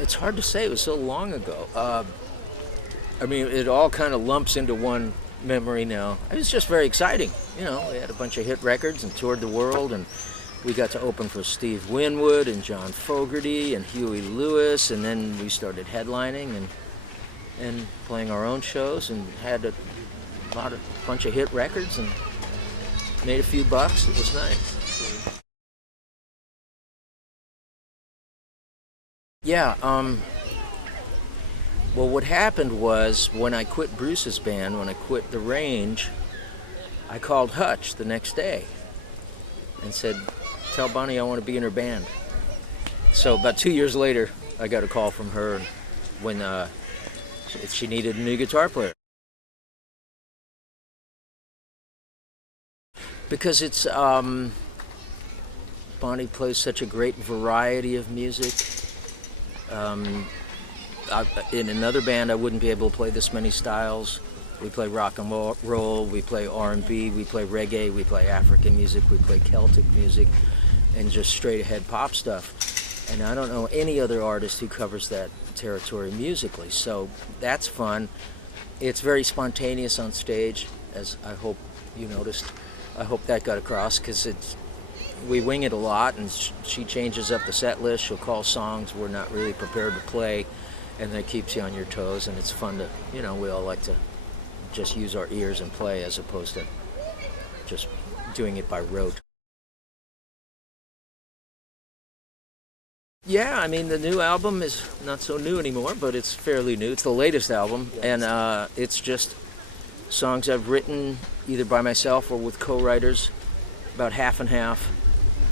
It's hard to say. It was so long ago. I mean, it all kind of lumps into one memory now. It was just very exciting. You know, we had a bunch of hit records and toured the world, and we got to open for Steve Winwood and John Fogerty and Huey Lewis, and then we started headlining and playing our own shows, and had a bunch of hit records and made a few bucks. It was nice. Yeah. Well, what happened was when I quit Bruce's band, when I quit the Range, I called Hutch the next day and said, "Tell Bonnie I want to be in her band." So about 2 years later, I got a call from her when she needed a new guitar player. Because it's Bonnie plays such a great variety of music. In another band, I wouldn't be able to play this many styles. We play rock and roll, we play R&B, we play reggae, we play African music, we play Celtic music, and just straight ahead pop stuff. And I don't know any other artist who covers that territory musically, so that's fun. It's very spontaneous on stage, as I hope you noticed. I hope that got across, because we wing it a lot, and she changes up the set list. She'll call songs we're not really prepared to play, and that keeps you on your toes, and it's fun to, you know, we all like to just use our ears and play as opposed to just doing it by rote. Yeah, I mean, the new album is not so new anymore, but it's fairly new. It's the latest album, and it's just songs I've written either by myself or with co-writers, about half and half,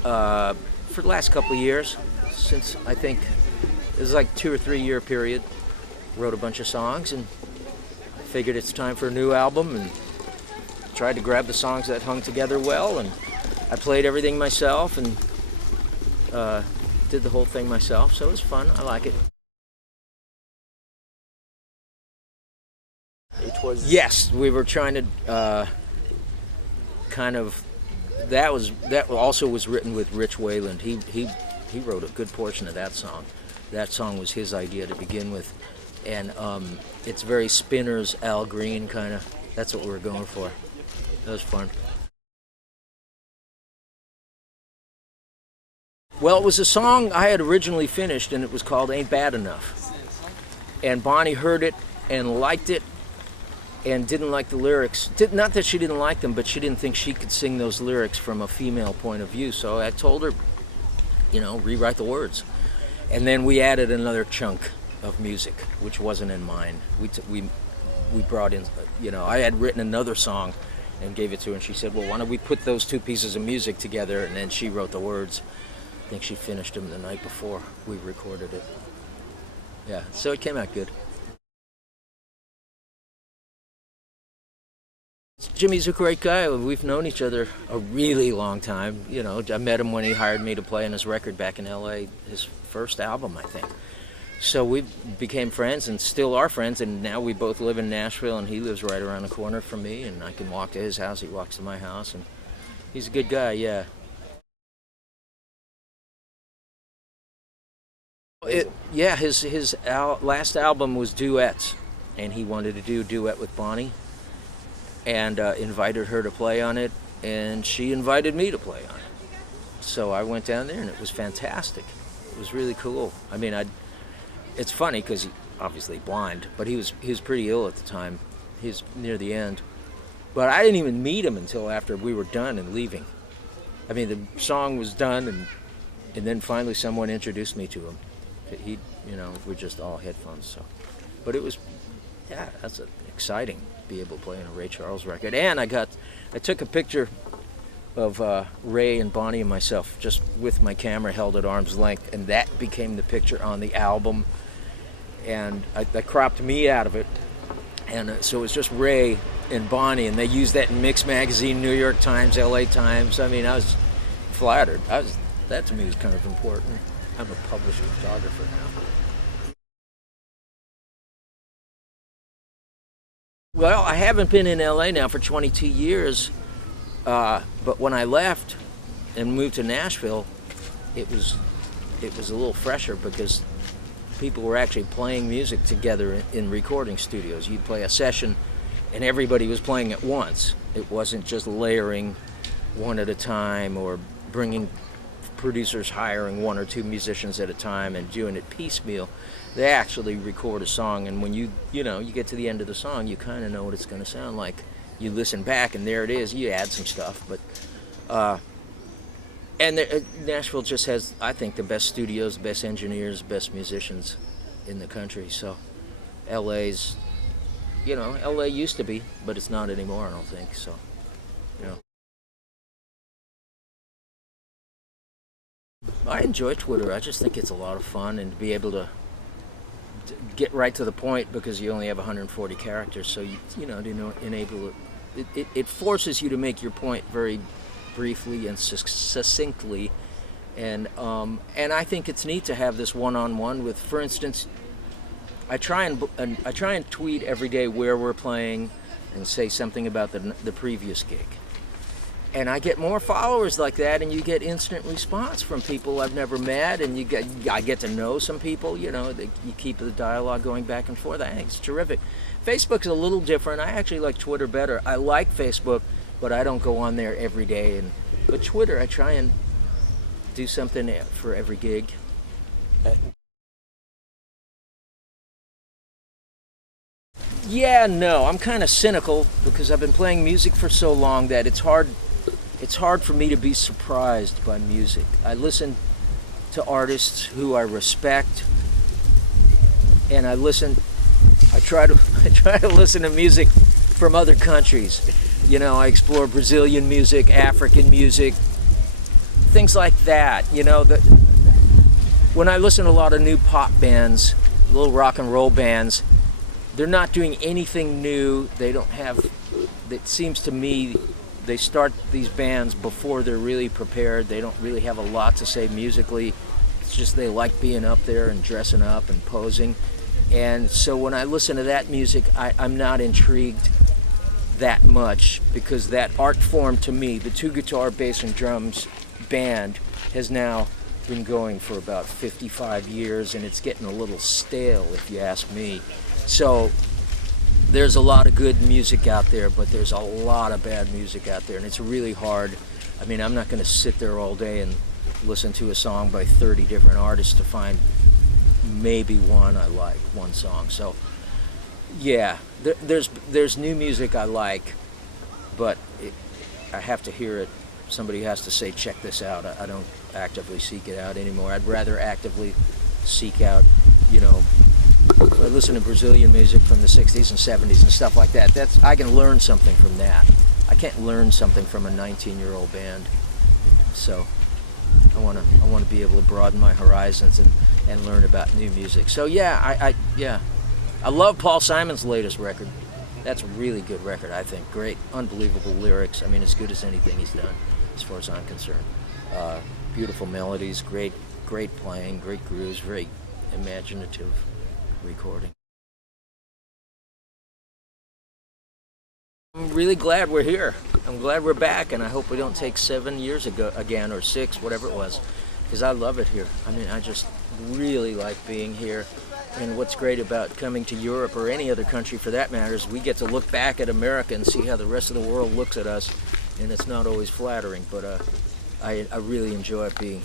for the last couple of years, since I think it was like 2 or 3 year period. Wrote a bunch of songs and figured it's time for a new album, and tried to grab the songs that hung together well, and I played everything myself and did the whole thing myself, so it was fun. I like it. Yes, we were trying to kind of, that also was written with Rich Wayland. He wrote a good portion of that song. That song was his idea to begin with, and it's very Spinners, Al Green kind of. That's what we were going for. That was fun. Well, it was a song I had originally finished, and it was called "Ain't Bad Enough." And Bonnie heard it and liked it, and didn't like the lyrics. Not that she didn't like them, but she didn't think she could sing those lyrics from a female point of view. So I told her, you know, rewrite the words. And then we added another chunk of music, which wasn't in mine. We brought in, you know, I had written another song and gave it to her, and she said, well, why don't we put those two pieces of music together? And then she wrote the words. I think she finished them the night before we recorded it. Yeah, so it came out good. Jimmy's a great guy. We've known each other a really long time. You know, I met him when he hired me to play on his record back in L.A., his first album, I think. So we became friends and still are friends, and now we both live in Nashville, and he lives right around the corner from me, and I can walk to his house, he walks to my house, and he's a good guy, yeah. His last album was duets, and he wanted to do a duet with Bonnie, and invited her to play on it, and she invited me to play on it. So I went down there, and it was fantastic. It was really cool. I mean, it's funny because he's obviously blind, but he was pretty ill at the time. He was near the end. But I didn't even meet him until after we were done and leaving. I mean, the song was done, and then finally someone introduced me to him. He, you know, we're just all headphones, so. But it was, yeah, that's exciting to be able to play on a Ray Charles record. And I took a picture of Ray and Bonnie and myself just with my camera held at arm's length, and that became the picture on the album. And I cropped me out of it, and so it was just Ray and Bonnie, and they used that in Mix Magazine, New York Times, LA Times. I mean, I was flattered. That to me was kind of important. I'm a published photographer now. Well, I haven't been in LA now for 22 years, but when I left and moved to Nashville, it was a little fresher because people were actually playing music together in recording studios. You'd play a session and everybody was playing at once. It wasn't just layering one at a time or bringing producers hiring one or two musicians at a time and doing it piecemeal. They actually record a song, and when you get to the end of the song, you kind of know what it's going to sound like. You listen back and there it is. You add some stuff, but Nashville just has, I think, the best studios, the best engineers, best musicians in the country. So LA's, LA used to be, but it's not anymore, I don't think. So, I enjoy Twitter. I just think it's a lot of fun, and to be able to get right to the point, because you only have 140 characters. So to enable it, it forces you to make your point very briefly and succinctly, and I think it's neat to have this one-on-one with. For instance, I try and tweet every day where we're playing, and say something about the previous gig. And I get more followers like that, and you get instant response from people I've never met, and I get to know some people. You keep the dialogue going back and forth. I think it's terrific. Facebook's a little different. I actually like Twitter better. I like Facebook, but I don't go on there every day. But Twitter, I try and do something for every gig. Yeah, no, I'm kind of cynical because I've been playing music for so long that it's hard for me to be surprised by music. I listen to artists who I respect, and I try to listen to music from other countries. I explore Brazilian music, African music, things like that. When I listen to a lot of new pop bands, little rock and roll bands, they're not doing anything new. They don't have, it seems to me, they start these bands before they're really prepared. They don't really have a lot to say musically. It's just they like being up there and dressing up and posing. And so when I listen to that music, I'm not intrigued that much, because that art form, to me, the two guitar, bass, and drums band, has now been going for about 55 years, and it's getting a little stale, if you ask me. So there's a lot of good music out there, but there's a lot of bad music out there, and it's really hard. I mean, I'm not going to sit there all day and listen to a song by 30 different artists to find maybe one I like, one song. So yeah, there's new music I like, but I have to hear it. Somebody has to say, check this out. I don't actively seek it out anymore. I'd rather actively seek out, I listen to Brazilian music from the 60s and 70s and stuff like that. I can learn something from that. I can't learn something from a 19-year-old band. So I want to be able to broaden my horizons and learn about new music. So yeah, I love Paul Simon's latest record. That's a really good record, I think. Great, unbelievable lyrics. I mean, as good as anything he's done, as far as I'm concerned. Beautiful melodies, great playing, great grooves, very imaginative recording. I'm really glad we're here. I'm glad we're back, and I hope we don't take 7 years ago again, or 6, whatever it was, because I love it here. I mean, I just really like being here. And what's great about coming to Europe, or any other country for that matter, is we get to look back at America and see how the rest of the world looks at us, and it's not always flattering, but I really enjoy being